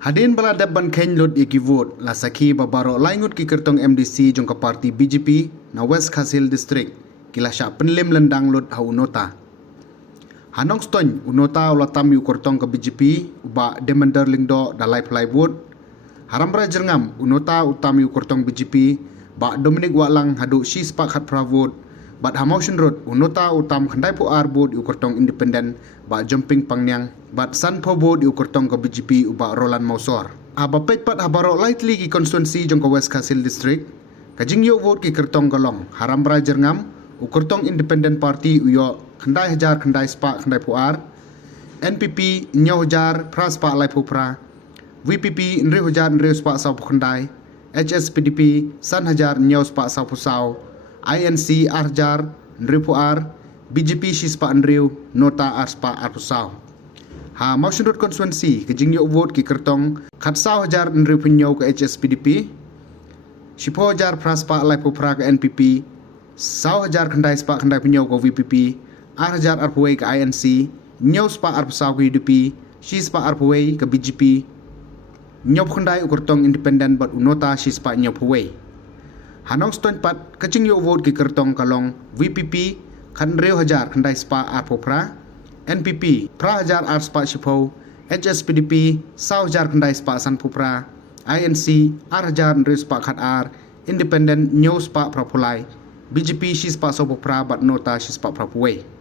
Hadin bala deban ken lot iki vote la saki Baroh laingut ki Kyrtong MDC jong ka parti BJP na Wkhd district kila Shah penlim lendang lot hau Nota. Hanong ston Nota ula tam yu Kyrtong ka BJP uba demender lingdo dalai plai vote. Haram jerngam Nota utam yu Kyrtong BJP ba Dominic Walang hadu shi spak hat pravot bat hamotion road Nota utam khandai pu ar board yu Kyrtong independent ba jumping pangnyang bat san po board yu Kyrtong ka BJP uba Roland Mausor. Aba pet pat Baroh lightly ki constituency jong ka Wkhd district kajing yu vote ki Kyrtong galong haram jerngam Kyrtong independent party uyo khandai hajar khandai spak khandai pu ar NPP nyaw hajar pra spak lai pu pra VPP nri hajar nri spak sau pu khandai HSPDP san hajar nyaw spak sau pu sau INC arjar nripu ar BJP shispa andriu Nota arspa arpusau ha motion constituency kejing yo vote ki Kyrtong khat sau hajar nripu nyaw ke HSPDP shipo hajar praspa lai pupra ke NPP sau hajar khandai spa khandai punyaw ke VPP hajar arpuwei ke INC nyaw spa arpusau ke UDP shispa arpuwei ke BJP nyaw khandai Kyrtong independent bat Nota shispa nyaw puwei. Hanong ston pat kacing yo vote ki Kyrtong kalong VPP kan reu hajar khandai spa ar popra NPP pra hajar ar spa shipo HSPDP sau hajar khandai spa san popra INC ar hajar reu spa khat ar independent nyo spa propulai BJP shi spa so popra bat Nota shi spa propuwei.